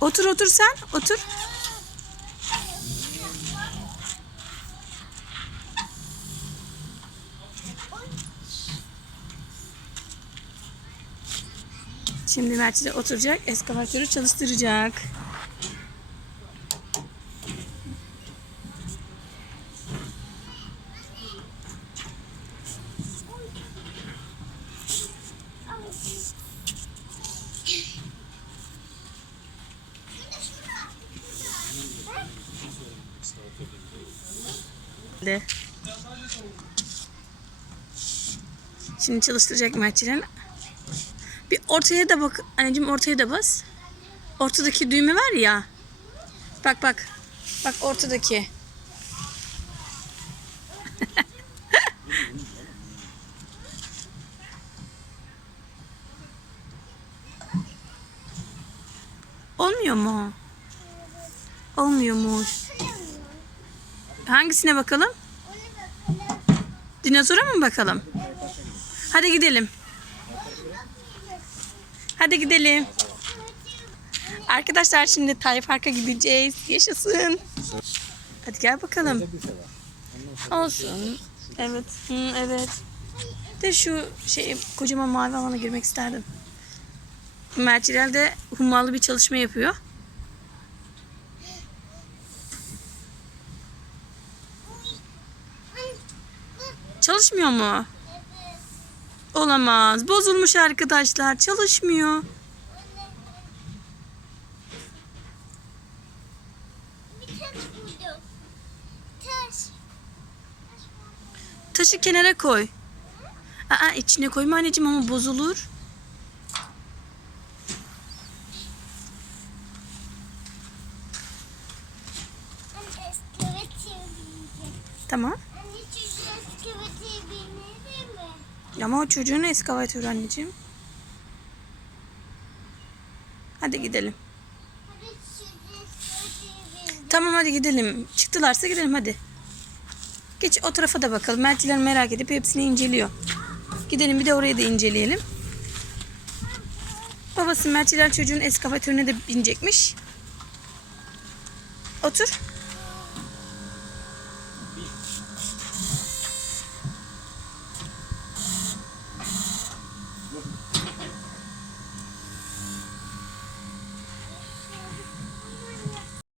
Otur otur sen. Otur. Şimdi Mert'e oturacak. Eskavatörü çalıştıracak. De. Şimdi çalıştıracak Mert'ciğim. Bir ortaya da bak. Anneciğim ortaya da bas. Ortadaki düğme var ya. Bak bak. Bak ortadaki. Olmuyor mu? Olmuyormuş. Hangisine bakalım? Dinozora mı bakalım? Hadi gidelim. Hadi gidelim. Arkadaşlar şimdi Tay Park'a gideceğiz. Yaşasın. Hadi gel bakalım. Olsun. Evet. Hı, evet. De şu şey kocaman mavi alana girmek isterdim. Mertilal de hummalı bir çalışma yapıyor. Çalışmıyor mu? Olamaz. Bozulmuş arkadaşlar. Çalışmıyor. Taşı kenara koy. Aa içine koyma anneciğim ama bozulur. Tamam. Ama o çocuğun eskavatörü anneciğim. Hadi gidelim. Tamam hadi gidelim. Çıktılarsa gidelim hadi. Geç o tarafa da bakalım. Mertler merak edip hepsini inceliyor. Gidelim bir de orayı da inceleyelim. Babası Mertler çocuğun eskavatörüne de binecekmiş. Otur.